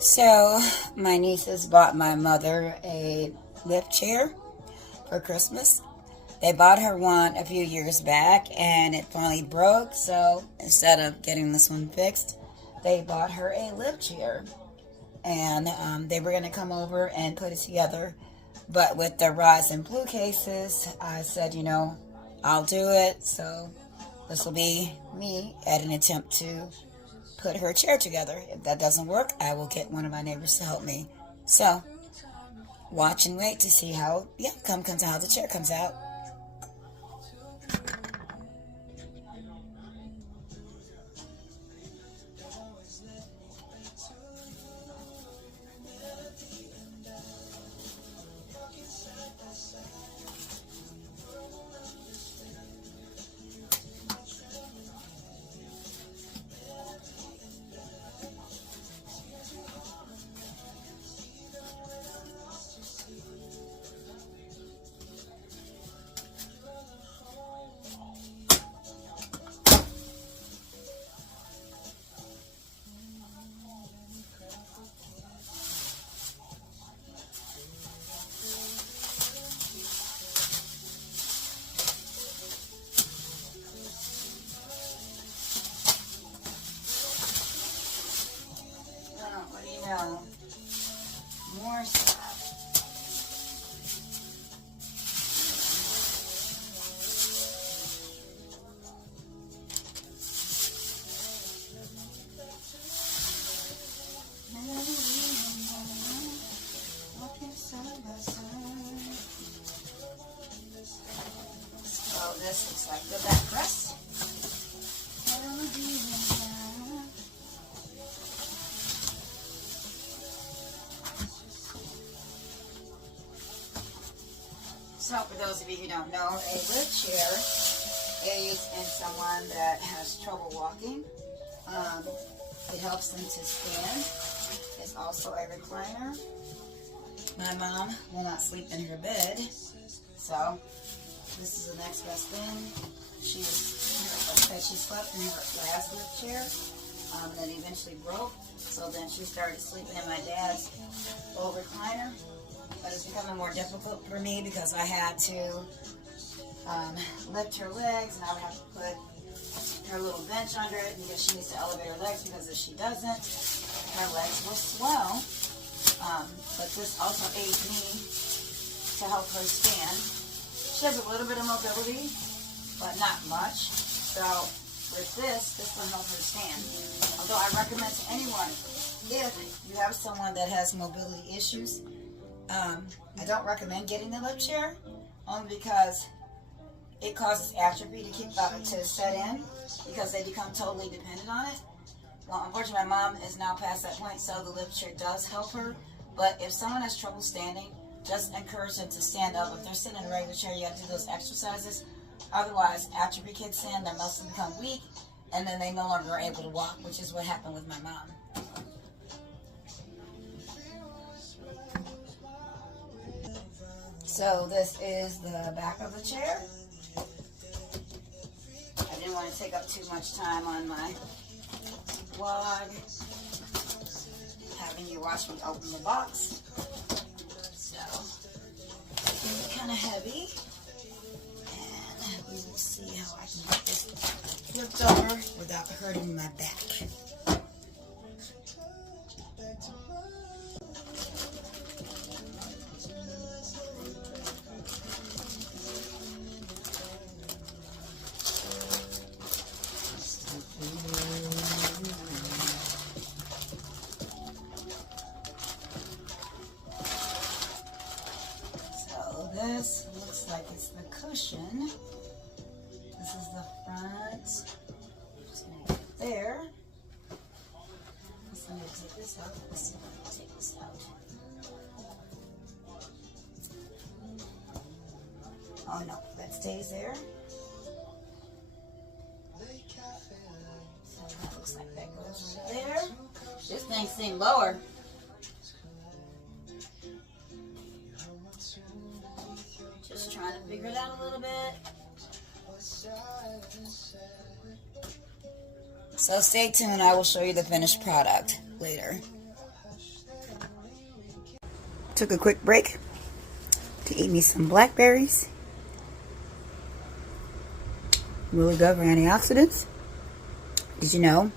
So, my nieces bought my mother a lift chair for Christmas. They bought her one a few years back and it finally broke, so instead of getting this one fixed, they bought her a lift chair. And they were going to come over and put it together. But with the rise in blue cases, I said, I'll do it. So, this will be me at an attempt to put her chair together. If that doesn't work, I will get one of my neighbors to help me. So, watch and wait to see how how the chair comes out. What do you know? More stuff. So this looks like the backrest. So for those of you who don't know, a lift chair aids in someone that has trouble walking. It helps them to stand. It's also a recliner. My mom will not sleep in her bed, so this is the next best thing. She slept in her last lift chair, that eventually broke. So then she started sleeping in my dad's old recliner. But it's becoming more difficult for me because I had to lift her legs, and I would have to put her little bench under it because she needs to elevate her legs, because if she doesn't, her legs will swell. But this also aids me to help her stand. She has a little bit of mobility, but not much. So with this will help her stand. Although I recommend to anyone, if you have someone that has mobility issues, I don't recommend getting the lift chair, only because it causes atrophy to set in, because they become totally dependent on it. Well, unfortunately, my mom is now past that point, so the lift chair does help her. But if someone has trouble standing, just encourage them to stand up. If they're sitting in a regular chair, you have to do those exercises. Otherwise, atrophy kicks in, their muscles become weak, and then they no longer are able to walk, which is what happened with my mom. So this is the back of the chair. I didn't want to take up too much time on my vlog, having you watch me open the box. So it's kind of heavy, and we will see how I can get this flipped over without hurting my back. This looks like it's the cushion. This is the front. Just gonna get it there. So I'm gonna take this out. Let's see if I can take this out. Oh no, that stays there. So that looks like that goes right there. This thing seemed lower. Just trying to figure it out a little bit. So stay tuned, I will show you the finished product later. took a quick break to eat me some blackberries. Really good for antioxidants. Did you know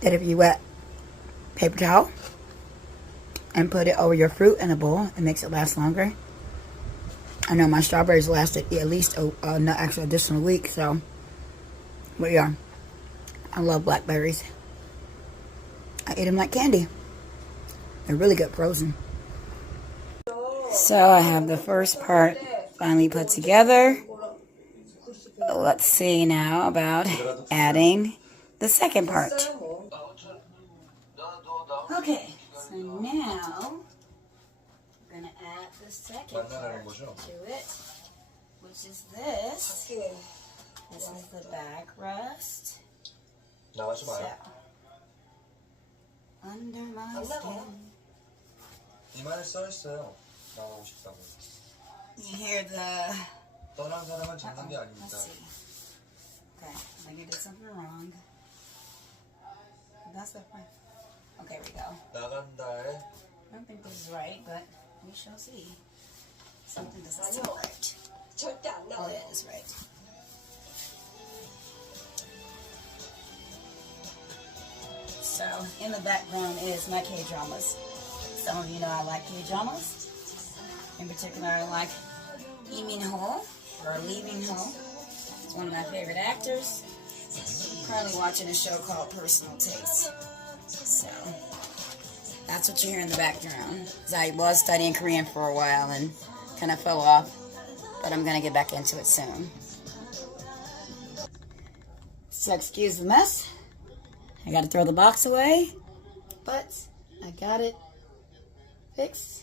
that if you wet paper towel and put it over your fruit in a bowl, it makes it last longer? I know my strawberries lasted at least an extra additional week, so, but yeah, I love blackberries. I eat them like candy. They're really good frozen. So I have the first part finally put together. Let's see now about adding the second part. Okay, so now I'm going to add the second part to it, which is this. This is the back rest. So, under my skin. You hear the... let's see. Okay, maybe I did something wrong. That's the point. Okay, we go. I don't think this is right, but we shall see. Something doesn't seem right. Oh, yeah, it's right. So, in the background is my K-dramas. Some of you know I like K-dramas. In particular, I like Lee Min-ho, or Lee Min-ho. He's one of my favorite actors. I'm currently watching a show called Personal Taste. So, that's what you hear in the background. I was studying Korean for a while and kind of fell off, but I'm going to get back into it soon. So, excuse the mess. I got to throw the box away, but I got it fixed.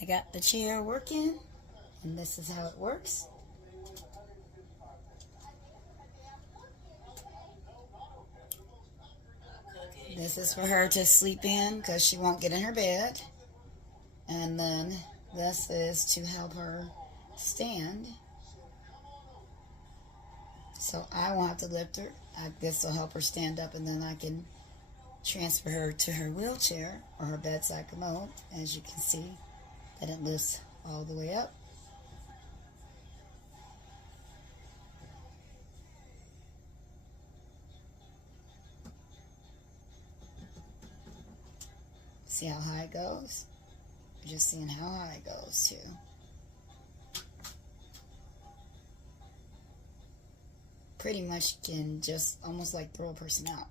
I got the chair working, and this is how it works. This is for her to sleep in because she won't get in her bed. And then this is to help her stand. So I won't have to lift her. This will help her stand up, and then I can transfer her to her wheelchair or her bedside commode. As you can see, that it lifts all the way up. See how high it goes? You're just seeing how high it goes too. Pretty much can just almost like throw a person out.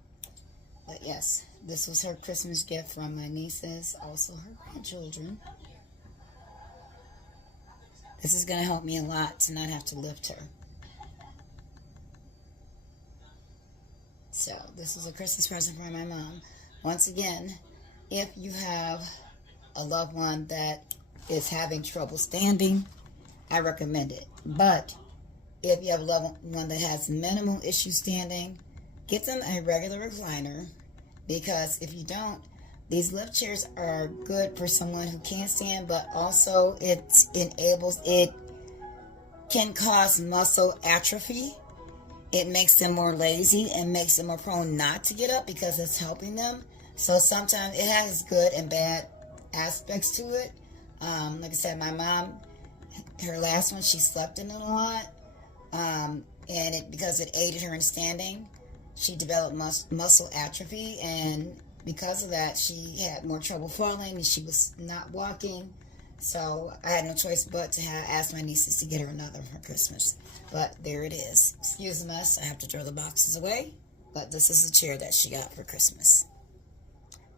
But yes, this was her Christmas gift from my nieces, also her grandchildren. This is going to help me a lot to not have to lift her. So this was a Christmas present from my mom. Once again, if you have a loved one that is having trouble standing, I recommend it. But if you have a loved one that has minimal issues standing, get them a regular recliner, because if you don't, these lift chairs are good for someone who can't stand, but also it can cause muscle atrophy. It makes them more lazy and makes them more prone not to get up because it's helping them. So sometimes it has good and bad aspects to it. Like I said, my mom, her last one, she slept in it a lot. And because it aided her in standing, she developed muscle atrophy, and because of that, she had more trouble falling, and she was not walking. So I had no choice but to ask my nieces to get her another for Christmas. But there it is. Excuse the mess. I have to throw the boxes away. But this is the chair that she got for Christmas.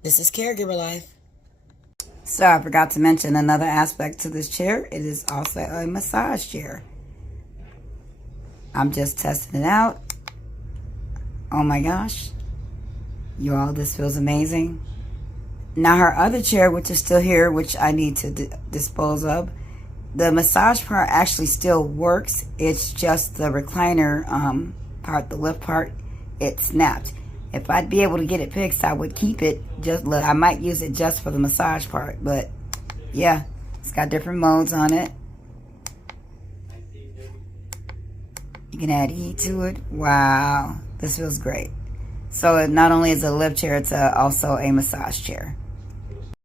This is caregiver life. So I forgot to mention another aspect to this chair. It is also a massage chair. I'm just testing it out. Oh my gosh. You all, this feels amazing. Now her other chair, which is still here, which I need to dispose of, the massage part actually still works. It's just the recliner part, the lift part, it snapped. If I'd be able to get it fixed, I would keep it. I might use it just for the massage part, but yeah, it's got different modes on it. You can add heat to it. Wow, this feels great. So it not only is a lift chair, it's also a massage chair.